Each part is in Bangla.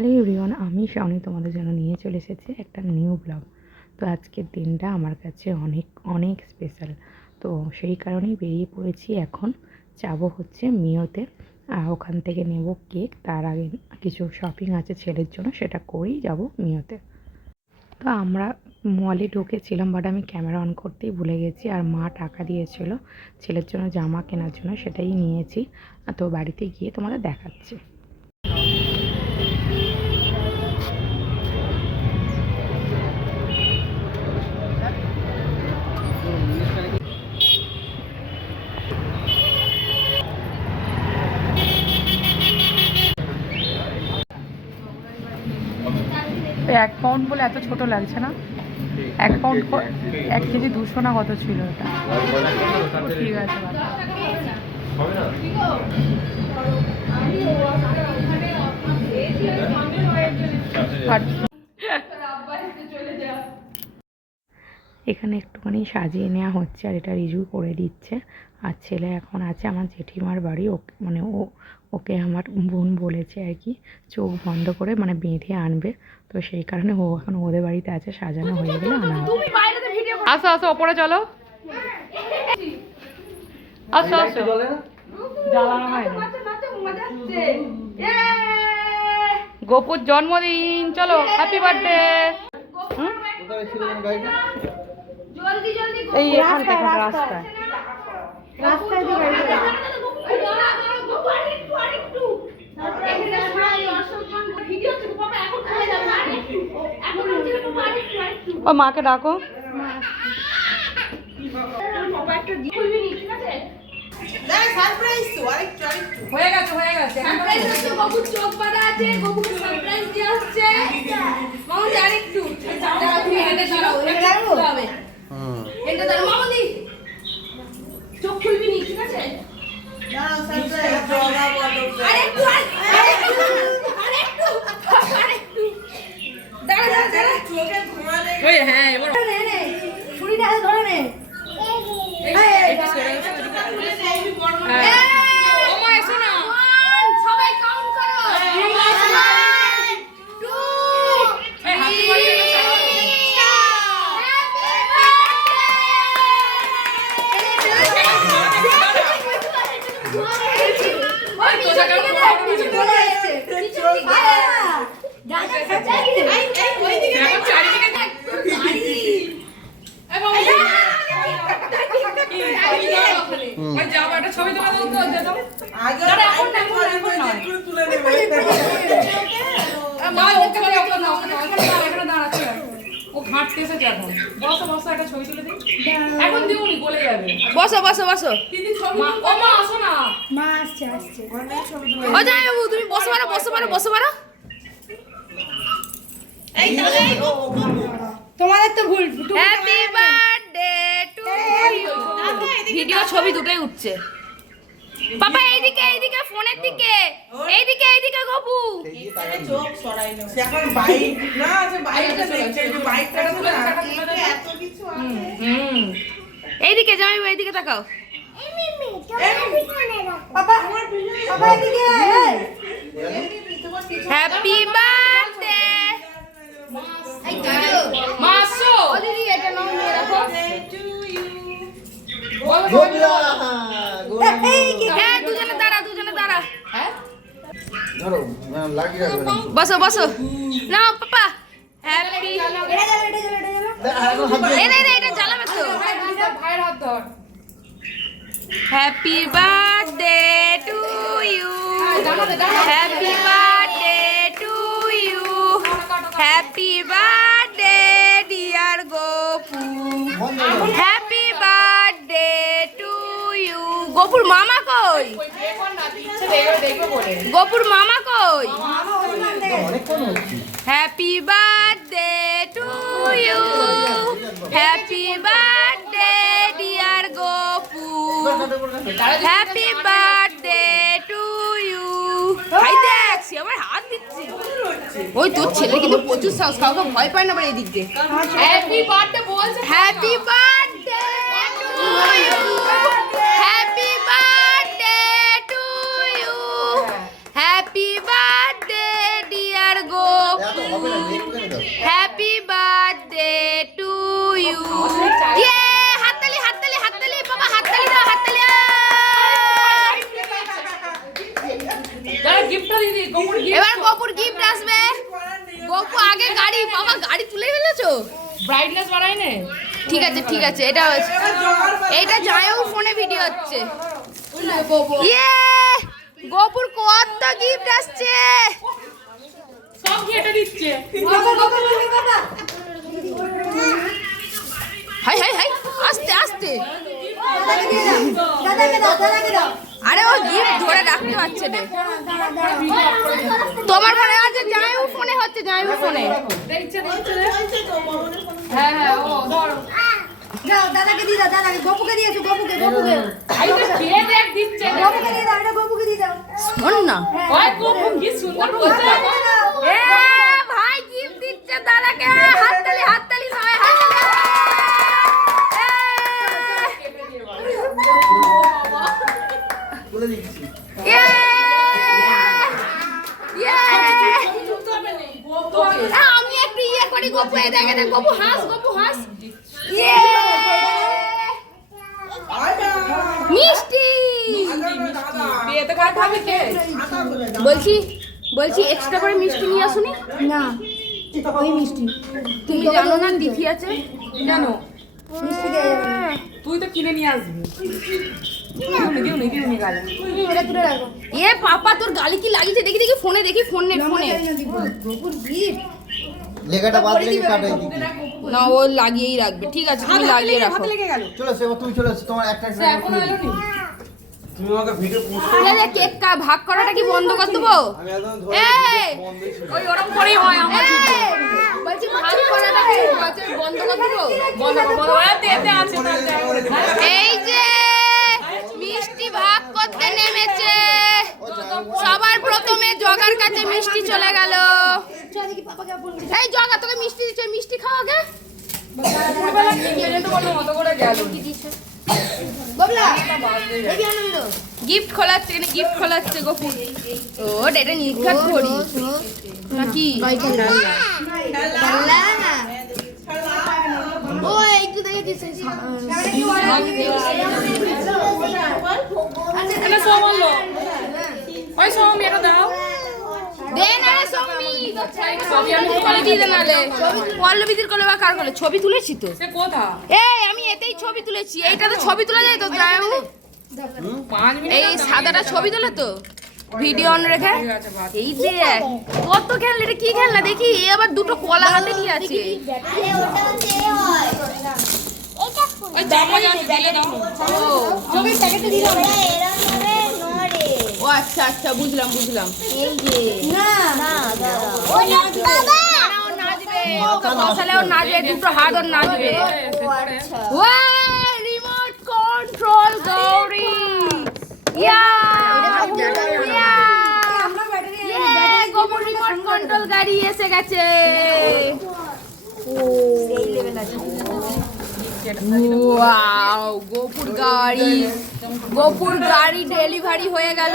হ্যালো এভরিওয়ান, আমি শাওনি তোমাদের জন্য নিয়ে চলে এসেছি একটা নিউ ব্লগ। তো আজকের দিনটা আমার কাছে অনেক অনেক স্পেশাল। তো সেই কারণেই বেরিয়ে পড়েছি। এখন যাব হচ্ছে মিওতে, ওখান থেকে নেব কেক। তার আগে কিছু শপিং আছে ছেলের জন্য, সেটা করেই যাব মিওতে। তো আমরা মলে ঢুকেছিলাম, বাট আমি ক্যামেরা অন করতেই ভুলে গেছি। আর মা টাকা দিয়েছিল ছেলের জন্য জামা কেনার জন্য, সেটাই নিয়েছি। তো বাড়িতে গিয়ে তোমাদের দেখাচ্ছি। এক পাউন্ড বলে এত ছোট লাগছে না? 1 পাউন্ড 1 কেজি 200 না কত ছিল এটা? ঠিক আছে। এখানে একটুখানি সাজিয়ে নেওয়া হচ্ছে, আর এটা রিজু করে দিচ্ছে। আর ছেলে এখন আছে আমার জেঠিমার বাড়ি। মানে ওকে আমার বোন বলেছে আর কি, চোখ বন্ধ করে মানে বেঁধে আনবে। তো সেই কারণে ও এখন ওদের বাড়িতে আছে, সাজানো হয়ে গেলে আনা হবে। আসো আসো, ওপরে চলো। আসো আসো, জ্বালানো হয় না। গোপুর জন্মদিন, চলো হ্যাপি বার্থডে। এই এখানটা রাস্তায় ও মাকে ডাকো। হয়ে গেছে হয়ে গেছে। চোখ বাঁধা আছে, গোপুকে সারপ্রাইজ দেওয়া হচ্ছে। মামুদি আরেকটু চোখ খুলবি নি, ঠিক আছে? বসো বসো বসো, ও যাই বাবু, তুমি বসো পারো বসো পারো বসো পারো। তোমাদের তো ভুল। Happy birthday to you. Video ছবি দুটোই উঠছে। পাপা এইদিকে এইদিকে, ফোনের দিকে এইদিকে এইদিকে। গপু চোখ সরাই না, এখন বাইক না আছে, বাইকটা দেখছে, এই যে বাইকটা তুলে এত কিছু আছে। এইদিকে যাই, এইদিকে তাকাও। পাপা পাপা এইদিকে। Happy birthday মাসো। ও দিদি এটা নাও নিয়ে রাখো। দুজনে দাঁড়া, দুজনে দাঁড়া। বসো বসো না পাপা। হ্যাপি এটা জ্বালাবে তো। Happy birthday to you, happy birthday to you, happy birthday dear Gopu, happy birthday to you. গোপুর মামা কই? গোপুর মামা কই? Happy birthday to you, happy birthday dear Gopu, happy birthday to you. ভাই দেখ, সে আমার হাত দিচ্ছে। ওই তোর ছেলে কিন্তু প্রচুর সাহস, কাউকে ভয় পায় না বলে এদিক দিয়ে। হ্যাপি বার্থডে বলছে। Happy birthday to you, happy birthday to you, happy birthday dear গো। Happy birthday to you. ইয়ে হাততালি হাততালি হাততালি বাবা, হাততালি দাও, হাততালি। এবার গপুর গিফট আসবে। গপু আগে গাড়ি, বাবা গাড়ি তুলে ফেলেছো, ব্রাইটনেস বাড়াই নে। ঠিক আছে ঠিক আছে, এটা জায়ও ফোনে ভিডিও হচ্ছে। ইয়ে গপুর কত গিফট আসছে, সব কেটে দিচ্ছে। হাই হাই হাই, আস্তে আস্তে। আরে ও গিফট ধরে রাখতে পারছে না। তোমার ফোনে আছে, জায়ও ফোনে হচ্ছে, জায়ও ফোনে। হ্যাঁ হ্যাঁ, ও ধর। দাও দাদাকে দি দাও, দাদাকে গপুকে দিয়েছো, গপুকে গপুকে আই তো খেয়ে দেখ দিচ্ছে। গপুকে দিয়ে দাও, এটা গপুকে দিয়ে দাও। শোন না, ওই গপু কি সুন্দর বলছে। এ ভাই গিফট দিচ্ছে দাদাকে, হাততালি হাততালি সবাই হাততালি। ইয়ে ইয়ে, আমি একটু ইয়ে করি, গপু এই দেখে দেখ, গপু হাস, গপু হাস। ইয়ে মিষ্টি বিয়েতে করে খাবে কে? বলছি এক্সট্রা করে মিষ্টি নিয়ে আসুনি। না ওই মিষ্টি তুমি জানো না তিথি আছে, জানো মিষ্টি দিয়ে যাবে না। তুই তো কিনে নিয়ে আসবি। দিউনি গালে। এটা তুলে রাখো। এ পাপা তোর গালি কি লাগিয়েছে দেখি দেখি, ফোনে দেখি, ফোনে ফোনে। গপুর গিফট লেখাটা বাদ লেগে কাটাই দিবি। না ও লাগিয়েই রাখবে, ঠিক আছে তুমি লাগিয়ে রাখো। চলো সে তুমি চলে এসো, তোমার একটা এখন এলো নি। তুমি আমাকে ভিডিও পোস্ট ঠিক আছে, কেক ভাগ করাটা কি বন্ধ করে দেবো? আমি একদম এই বন্ধই ছিল। ওই ওরকম করেই হয় আমার। বলছি ভাগ করাটা কি বন্ধ করে দেবো? বন্ধ বন্ধ ওরা তেতে আছে তাতে। এই যে মিষ্টি ভাগ করতে নেমেছে, সবার প্রথমে জগার কাছে মিষ্টি চলে গেল। চল দেখি পাপাকে ফোন করি। এই জগা তোকে মিষ্টি দিচ্ছে, মিষ্টি খাও আগে। মেরে তো বলো মত করে গেল। ববলা এই আনন্দ গিফট খোলাচ্ছে, গিফট খোলাচ্ছে গপুর। ও এটা নির্ঘাত ঘড়ি নাকি? খেলা ও একটু দেখে দিছে। এটা সব বললো। ওই সব এটা দাও। দে না রে সৌমি, ছবি আমি কলে দিয়ে নালে। পল্লবীদের কলে বা কার কলে ছবি তুলেছি তো। সে কোথা? এই আমি এতেই ছবি তুলেছি, এইটাতে ছবি তোলা যায় তো জায়ু? 5 মিনিট। এই সাদাটা ছবি তোলে তো ভিডিও অন রেখে। এই যে কত খেলনা, এটা কি খেলনা দেখি? এ আবার দুটো কলা হাতে নিয়ে আছে। ওই দামা যাচ্ছে দিলে দাও। ও ছবির প্যাকেটে দিলাম। ও আচ্ছা আচ্ছা, বুঝলাম বুঝলাম। না না ও নাচবে, ওকে বসালে ও নাচবে, দুটো হাত ওর নাচবে। রিমোট কন্ট্রোল গৌরী, ইয়া গোবর রিমোট কন্ট্রোল গাড়ি এসে গেছে। ওয়াও, গোপুর গাড়ি ডেলিভারি হয়ে গেল।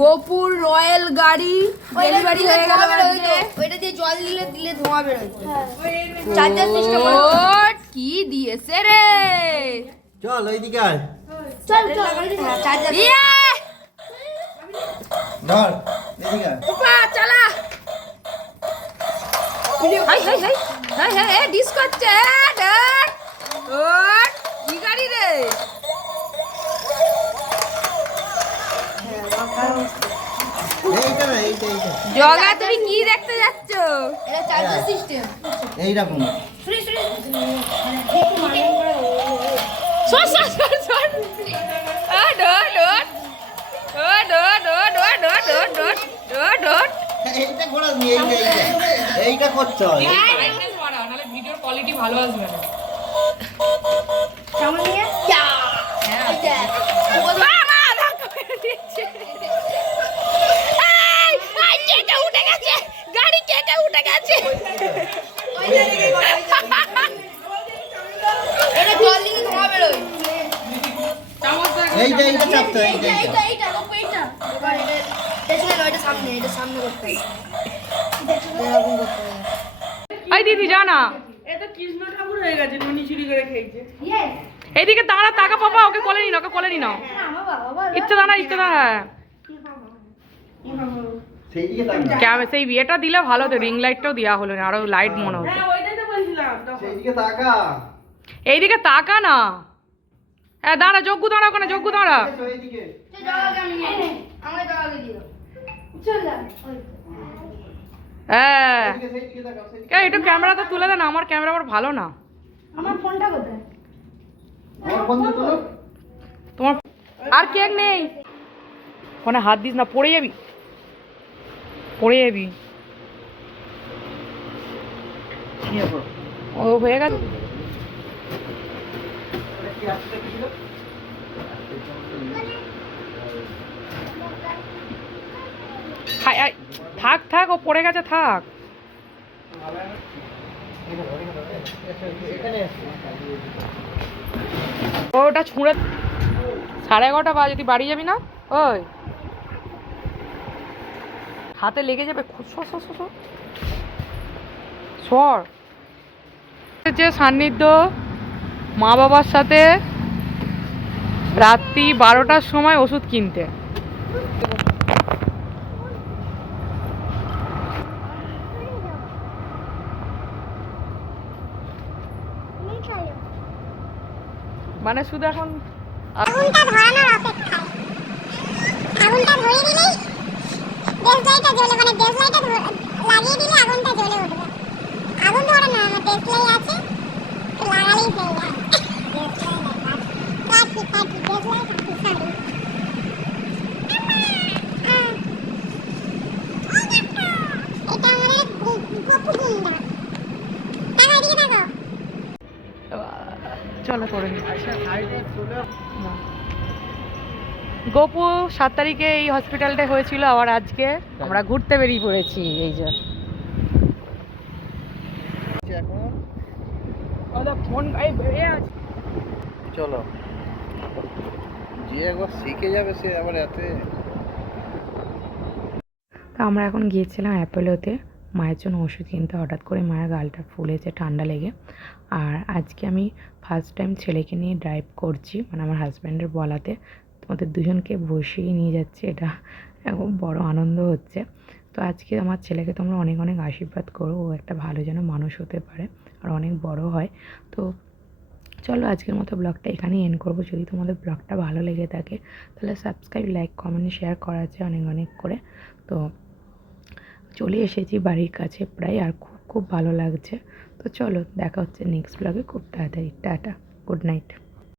গোপুর রয়্যাল গাড়ি ডেলিভারি হয়ে গেল। ওইটা দিয়ে জল দিলে দিলে ধোঁয়া বেরোয়। কি দিয়েছে রে? চল ওইদিকে আয়। চল চল চার্জার ইয়ে ধর এদিকে আয়। উপা চালা। Hi hi hi hi hi, এ ডিস করছে। ও কি গাড়ি রে? এইটা না এইটা এইটা জগা তুমি কি দেখতে যাচ্ছ? এটা চার্জার সিস্টেম। এইরকম। সর সর সর সর। Dot dot dot dot dot dot dot dot. এইটা করা নি, এইটা করতে হয়। ব্রাইটনেস বাড়াও নালে ভিডিওর কোয়ালিটি ভালো আসবে না। কেমন নিয়ে এইটা মামা ধাক্কা মেরে দিয়েছে। এই কেটে উঠে গেছে, গাড়ি কেটে উঠে গেছে। এটা জল দিলে ধোঁয়া বেরোয়। চামচটা এইটা এইটা চাপতে হয়, এইটা এইটা। এইটা এইটা বাবা এইটা এবার এটা পেছনে নয়, এটা সামনে করতে হবে। এই দিদি যা না এটা কৃষ্ণ ঠাকুর হয়ে গেছে নুনি চুরি করে খেয়েছে এইদিকে দাঁড়া টাকা পাবা ওকে কোলে নি না ওকে কোলে নি না ইচ্ছে দাঁড়া হ্যাঁ সেই দিকে তাকা সেই বিয়েটা দিলে ভালো হতো রিং লাইটটাও দেওয়া হলো না আরো লাইট মনে হতো হ্যাঁ ওইটাই তো বলছিলাম তখন। সেই দিকে তাকা এইদিকে তাকা না হ্যাঁ দাঁড়া যজ্ঞ দাঁড়া ওখানে যজ্ঞ দাঁড়া এই দিকে হ্যাঁ সেই দিকে তাকা সেই দিকে। এই একটু ক্যামেরাটা তুলে দেন আমার ক্যামেরা আবার ভালো না আমার ফোনটা কোথায়? আমার বন্ধু তো তোমার আর কেক নেই ফোনে হাত দিস না পড়ে যাবি ও হয়ে গেল কি আসছে কি ছিল থাক ও পড়ে গেছে থাক এখানে আসছে ওটা ছুঁড়ে 11:30 বাজে তুই বাড়ি যাবি না ওই হাতে লেগে যাবে সর যে সান্নিধ্য মা বাবার সাথে রাত্রি 12টার সময় ওষুধ কিনতে মানে শুধু এখন আগুনটা ধরানোর অপেক্ষায় আগুনটা ধরে দিলেই দেশলাইটা জ্বলে মানে দেশলাইটা লাগিয়ে দিলে আগুনটা জ্বলে উঠবে আগুন ধরে না আমার দেশলাই আছে লাগালেই হয়ে যায় কাঠি দেশলাই কাঠি সরি এটা আমাদের গপু গুন্ডা টাকা দিয়ে থাকো চলো করে নি গোপু 7 তারিখে এই হসপিটালটা হয়েছিল আবার আজকে আমরা ঘুরতে বেরিয়ে পড়েছি এই যে এখন ফোন চলো যে একবার শিখে যাবে সে আবার এতে তো আমরা এখন গিয়েছিলাম অ্যাপোলোতে মায়ের জন্য ওষুধ কিনতে হঠাৎ করে মায়ের গালটা ফুলেছে ঠান্ডা লেগে আর আজকে আমি ফার্স্ট টাইম ছেলেকে নিয়ে ড্রাইভ করছি মানে আমার হাজব্যান্ডের বলাতে তোমাদের দুজনকে বসিয়ে নিয়ে যাচ্ছে এটা খুব বড় আনন্দ হচ্ছে তো আজকে আমার ছেলেকে তোমরা অনেক অনেক আশীর্বাদ করো ও একটা ভালো যেন মানুষ হতে পারে আর অনেক বড় হয় তো চলো আজকের মতো ব্লগটা এখানেই এন্ড করবো যদি তোমাদের ব্লগটা ভালো লেগে থাকে তাহলে সাবস্ক্রাইব লাইক কমেন্ট শেয়ার করা আছে অনেক অনেক করে তো চলে এসেছি বাড়ির কাছে প্রায় আর খুব খুব ভালো লাগছে তো চলো দেখা হচ্ছে নেক্সট ব্লগে খুব তাড়াতাড়ি টাটা গুড নাইট